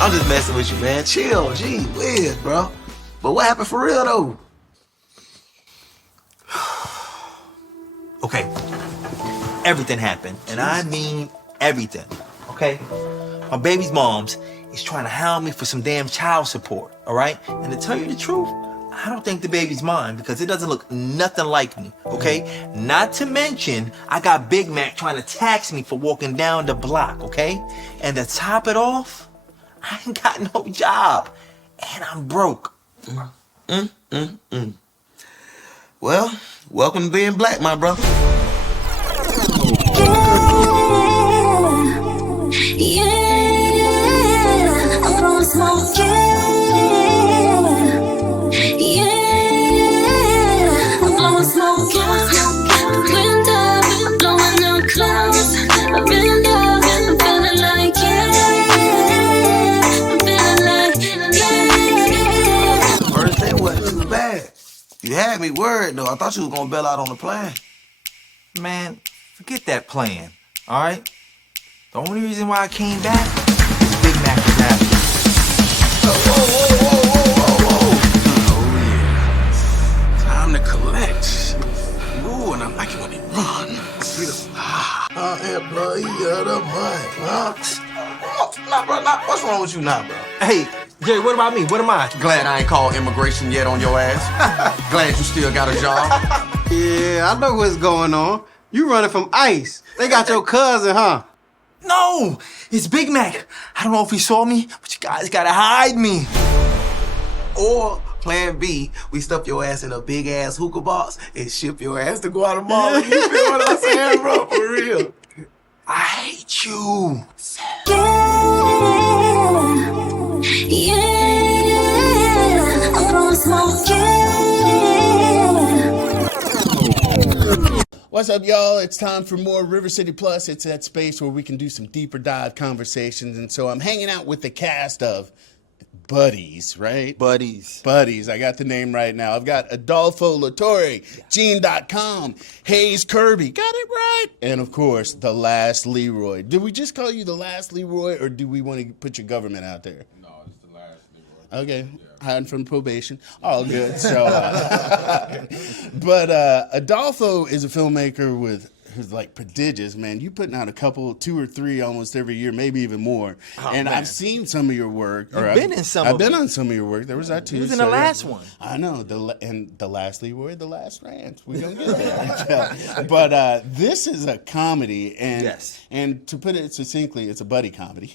I'm just messing with you, man. Chill, gee whiz, bro. But what happened for real, though? Okay, everything happened, and I mean everything, okay? My baby's mom's is trying to hound me for some damn child support, all right? And to tell you the truth, I don't think the baby's mine because it doesn't look nothing like me, okay? Not to mention, I got Big Mac trying to tax me for walking down the block, okay? And to top it off, I ain't got no job, and I'm broke. Well, welcome to being black, my brother. First day wasn't too bad. You had me worried, though. I thought you was gonna bail out on the plan. Man, forget that plan, all right? The only reason why I came back is Big Mac was after me. Oh, yeah. Time to collect. Ooh, and I like it when he run. See the employee of the month, huh? Nah, bro, what's wrong with you now, bro? Hey, Jay, what about me? What am I? Glad I ain't called immigration yet on your ass. Glad you still got a job. Yeah, I know what's going on. You running from ICE. They got your cousin, huh? No, it's Big Mac. I don't know if he saw me, but you guys gotta hide me. Or plan B, we stuff your ass in a big ass hookah box and ship your ass to Guatemala. You feel what I'm saying, bro? For real. I hate you. What's up, y'all? It's time for more River City Plus. It's that space where we can do some deeper dive conversations. And so I'm hanging out with the cast of Buddez, right? Buddez. I got the name right now. I've got Adolfo Latorre, Gene.com, Hayes Kirby, got it right. And of course, The Last Leroy. Did we just call you The Last Leroy, or do we want to put your government out there? No, it's The Last Leroy. Okay, hiding from probation. All good. So, but Adolfo is a filmmaker who's like prodigious, man. You putting out a couple, 2 or 3 almost every year, maybe even more. And man. I've seen some of your work. You've been in some I've of been them. on some of your work. There was that too. He was in the last one. I know. The Last Leroy, The Last Ranch. We don't get there. But this is a comedy, and Yes. and to put it succinctly, it's a buddy comedy.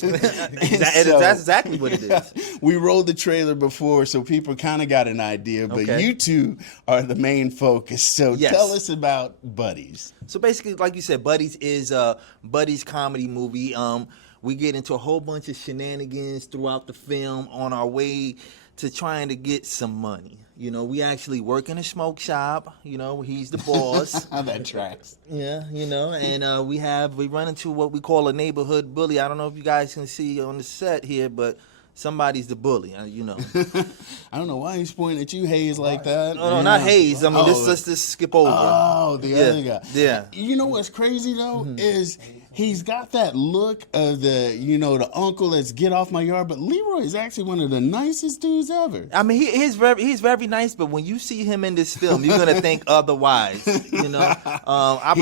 That's exactly what it is. We rolled the trailer before, so people kind of got an idea, but Okay. you two are the main focus. So Yes. tell us about Buddez. So basically, like you said, Buddez is a Buddez comedy movie. We get into a whole bunch of shenanigans throughout the film on our way to trying to get some money. You know, we actually work in a smoke shop. You know, he's the boss. How that tracks. Yeah, you know, and we run into what we call a neighborhood bully. I don't know if you guys can see on the set here, but somebody's the bully, you know. I don't know why he's pointing at you, Hayes, like that. No, not Hayes. I mean, let's just skip over. The other guy. Yeah. You know what's crazy though is he's got that look of the uncle that's get off my yard, but Leroy is actually one of the nicest dudes ever. I mean, he's very nice, but when you see him in this film, you're gonna think otherwise. You know,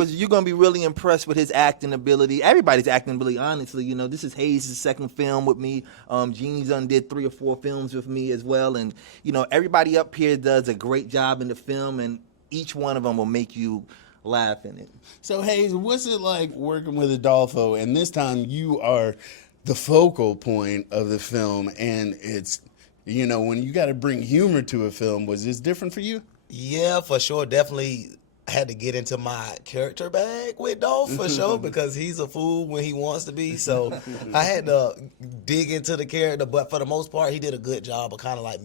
you're gonna be really impressed with his acting ability. Everybody's acting ability, honestly. You know, this is Hayes' second film with me. Gene's did 3 or 4 films with me as well, and you know, everybody up here does a great job in the film, and each one of them will make you laugh in it. So Hayes, what's it like working with Adolfo? And this time you are the focal point of the film, and it's, when you got to bring humor to a film, was this different for you? Yeah, for sure. Definitely had to get into my character bag with Dolph for sure, because he's a fool when he wants to be. So I had to dig into the character, but for the most part, he did a good job of kind of like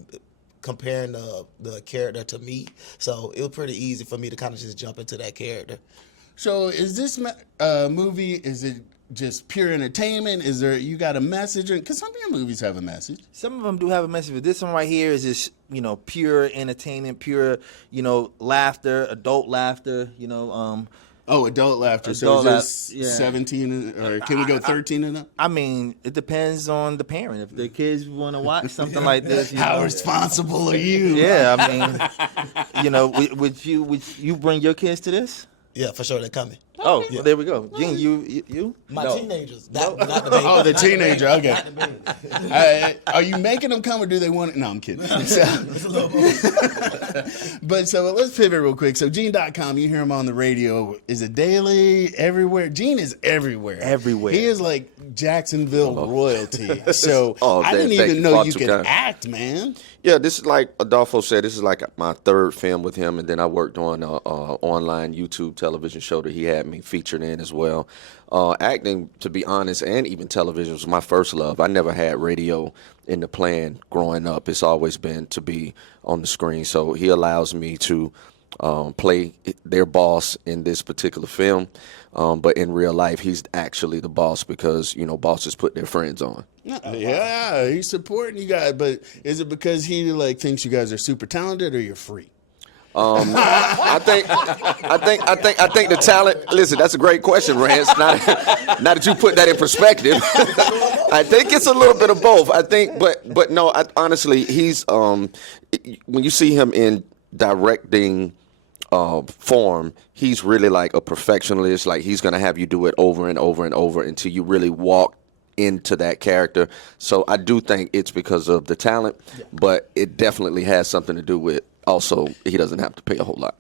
comparing the character to me. So it was pretty easy for me to kind of just jump into that character. So is this movie, is it just pure entertainment? Is there, you got a message? Because some of your movies have a message. Some of them do have a message, but this one right here is just, pure entertainment, pure, laughter, adult laughter, Oh, adult laughter. So Adult is this yeah. 17 or can we go 13 and up? I mean, it depends on the parent. If the kids want to watch something like this, How responsible are you? Yeah, I mean, would you bring your kids to this? Yeah, for sure they're coming. Oh, well, there we go. Gene, you? My No. teenagers, not the baby. Oh, the teenager. Okay. Not the baby. Are you making them come or do they want it? No, I'm kidding. It's a little both. But so let's pivot real quick. So Gene.com, you hear him on the radio. Is it daily? Everywhere? Gene is everywhere. Everywhere. He is like Jacksonville royalty. So Oh, I man, didn't thank even you. know Far you too could kind. act, man. Yeah, this is like Adolfo said. This is like my third film with him, and then I worked on a online YouTube television show that he had me featured in as well. Acting, to be honest, and even television was my first love. I never had radio in the plan growing up. It's always been to be on the screen. So he allows me to play their boss in this particular film. But in real life, he's actually the boss because, bosses put their friends on. Yeah, he's supporting you guys. But is it because he like thinks you guys are super talented or you're free? I think the talent. Listen, that's a great question, Rance. Now that you put that in perspective, I think it's a little bit of both. I think, but no. Honestly, he's when you see him in directing form, he's really like a perfectionist. Like he's gonna have you do it over and over and over until you really walk into that character. So I do think it's because of the talent, but it definitely has something to do with. Also, he doesn't have to pay a whole lot.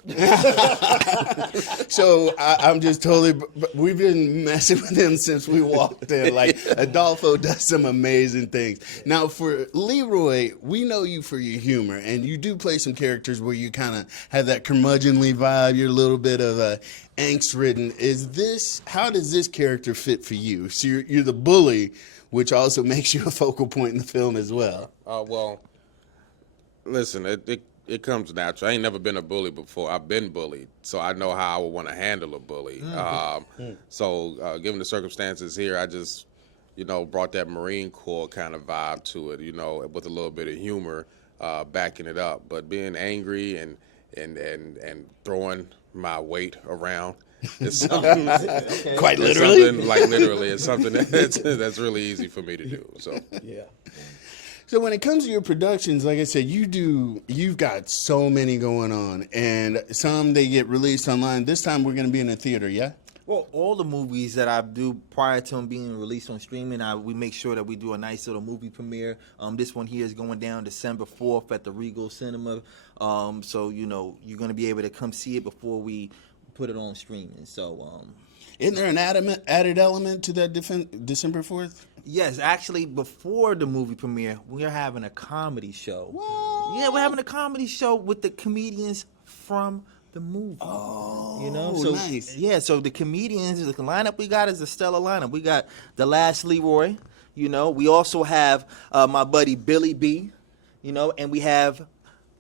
So I'm just totally. We've been messing with him since we walked in. Like Adolfo does some amazing things. Now for Leroy, we know you for your humor, and you do play some characters where you kind of have that curmudgeonly vibe. You're a little bit of angst-ridden. How does this character fit for you? So you're the bully, which also makes you a focal point in the film as well. Well, listen, it comes natural. I ain't never been a bully before. I've been bullied, so I know how I would want to handle a bully. So given the circumstances here, I just, brought that Marine Corps kind of vibe to it, with a little bit of humor backing it up. But being angry and throwing my weight around is something. Quite it's literally. something, like literally, it's something that's really easy for me to do. So Yeah. So when it comes to your productions, like I said, you've got so many going on, and some they get released online. This time we're going to be in a theater, yeah? Well, all the movies that I do prior to them being released on streaming, we make sure that we do a nice little movie premiere. This one here is going down December 4th at the Regal Cinema. So, you're going to be able to come see it before we put it on streaming. So, Isn't there an added element to that December 4th? yes, actually, before the movie premiere, we are having a comedy show. What? Yeah, we're having a comedy show with the comedians from the movie. Oh, so nice. Yeah, so the comedians, the lineup we got is a stellar lineup. We got The Last Leroy, we also have my buddy Billy B, and we have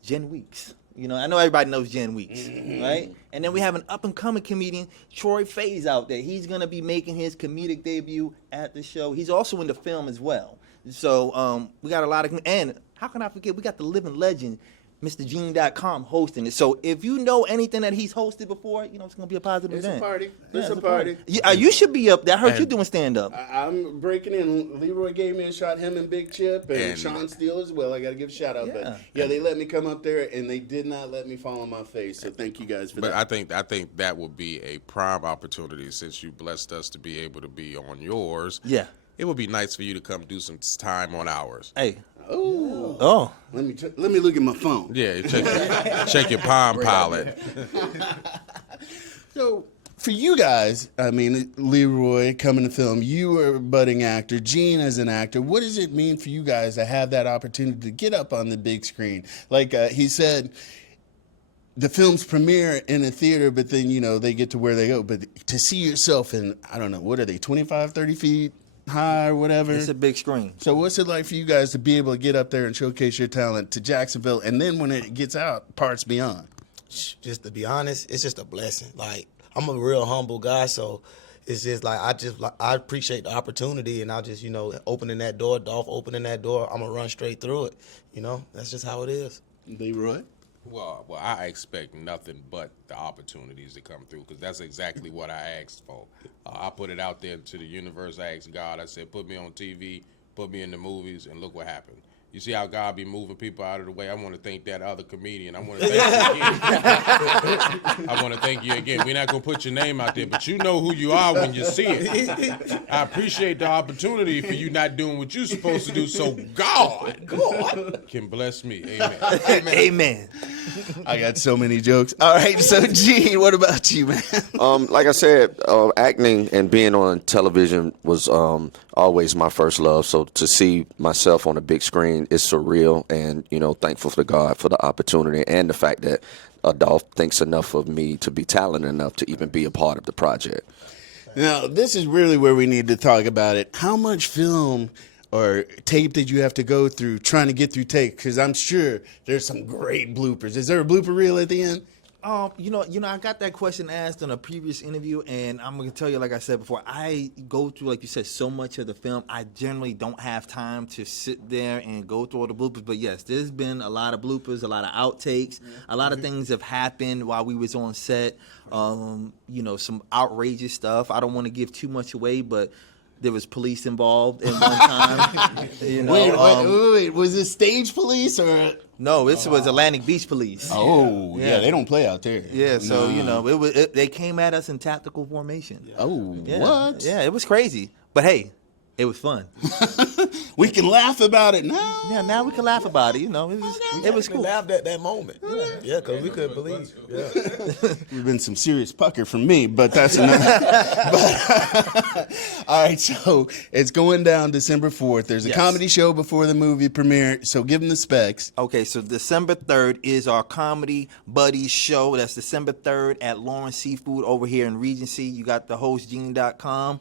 Jen Weeks. I know everybody knows Jen Weeks, right? And then we have an up-and-coming comedian, Troy Faye's out there. He's going to be making his comedic debut at the show. He's also in the film as well. So we got a lot of... And how can I forget? We got the living legend, Mr. Gene.com, hosting it. So if you know anything that he's hosted before, it's going to be a positive It's event. a party. Yeah, It's a party. You should be up there. I heard you doing stand-up. I'm breaking in. Leroy gave me a shot, him and Big Chip, and And- Sean Steele as well. I got to give a shout out. Yeah. But yeah, they let me come up there, and they did not let me fall on my face. So thank you guys for But that. I think that would be a prime opportunity since you blessed us to be able to be on yours. Yeah. It would be nice for you to come do some time on ours. Hey. Oh, Oh. let me look at my phone. Yeah, check your Palm Pilot. So for you guys, I mean, Leroy coming to film, you are a budding actor, Gene as an actor. What does it mean for you guys to have that opportunity to get up on the big screen? Like he said, the films premiere in a theater, but then, they get to where they go. But to see yourself in, I don't know, what are they, 25, 30 feet high or whatever? It's a big screen. So what's it like for you guys to be able to get up there and showcase your talent to Jacksonville, and then when it gets out, parts beyond? Just to be honest, it's just a blessing. Like, I'm a real humble guy, so it's just like I appreciate the opportunity, and I just opening that door, Dolph opening that door, I'm gonna run straight through it. That's just how it is. Leroy? Well, I expect nothing but the opportunities to come through, because that's exactly what I asked for. I put it out there to the universe. I asked God. I said, put me on TV, put me in the movies, and look what happened. You see how God be moving people out of the way? I want to thank that other comedian. I want to thank you again. I want to thank you again. We're not going to put your name out there, but you know who you are when you see it. I appreciate the opportunity for you not doing what you're supposed to do, so God can bless me. Amen. Amen. I got so many jokes. All right, so Gene, what about you, man? Like I said, acting and being on television was always my first love. So to see myself on a big screen is surreal, and thankful to God for the opportunity and the fact that Adolph thinks enough of me to be talented enough to even be a part of the project. Now, this is really where we need to talk about it. How much film or tape did you have to go through trying to get through take? Because I'm sure there's some great bloopers. Is there a blooper reel at the end? I got that question asked in a previous interview, and I'm gonna tell you, like I said before, I go through, like you said, so much of the film. I generally don't have time to sit there and go through all the bloopers. But yes, there's been a lot of bloopers, a lot of outtakes, a lot of things have happened while we was on set. Some outrageous stuff. I don't want to give too much away, but there was police involved at one time. Wait. Was it stage police or? No, this was Atlantic Beach Police. Oh, yeah, they don't play out there. Yeah, so they came at us in tactical formation. Oh, Yeah. what? Yeah, it was crazy, but hey, it was fun. We can laugh about it now. Yeah, now we can laugh about it. It was We cool. laughed at that moment. Yeah, because we couldn't believe. Yeah. There's been some serious pucker from me, but that's enough. All right, so it's going down December 4th. There's a comedy show before the movie premiere, so give them the specs. Okay, so December 3rd is our Comedy Buddies show. That's December 3rd at Lawrence Seafood over here in Regency. You got the host, Gene.com.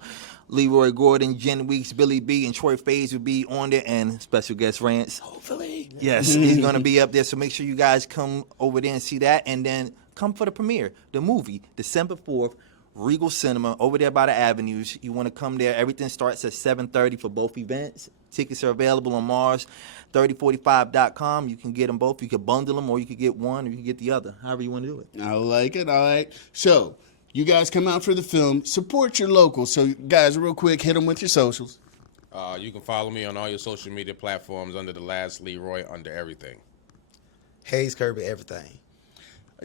Leroy Gordon, Jen Weeks, Billy B, and Troy Faze will be on there, and special guest Rance. Hopefully. Yes, he's going to be up there, so make sure you guys come over there and see that, and then come for the premiere, the movie, December 4th, Regal Cinema, over there by the Avenues. You want to come there. Everything starts at 7:30 for both events. Tickets are available on Mars3045.com. You can get them both. You can bundle them, or you can get one, or you can get the other, however you want to do it. I like it. All right. So you guys come out for the film. Support your local. So, guys, real quick, hit them with your socials. You can follow me on all your social media platforms under the last Leroy under everything. Hayes Kirby, everything.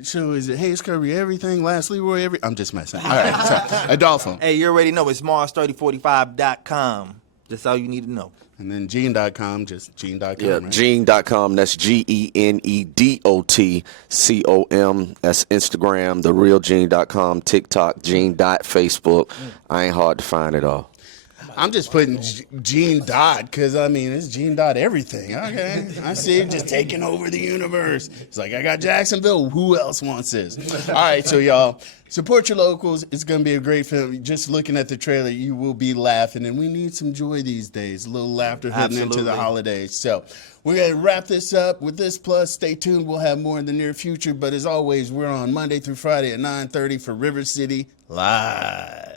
So is it Hayes Kirby everything, last Leroy I'm just messing. All right, so Adolfo. Hey, you already know it's Mars3045.com. That's all you need to know. And then Gene.com, just Gene.com. Yeah, right? Gene.com. That's GENEDOTCOM. That's Instagram, therealgene.com, TikTok, Gene.Facebook. I ain't hard to find at all. I'm just putting Gene Dot because, it's Gene Dot everything. Okay. I see him just taking over the universe. It's like, I got Jacksonville. Who else wants this? All right, so y'all, support your locals. It's going to be a great film. Just looking at the trailer, you will be laughing, and we need some joy these days. A little laughter heading into the holidays. So we're going to wrap this up with this plus. Stay tuned. We'll have more in the near future. But as always, we're on Monday through Friday at 9:30 for River City Live.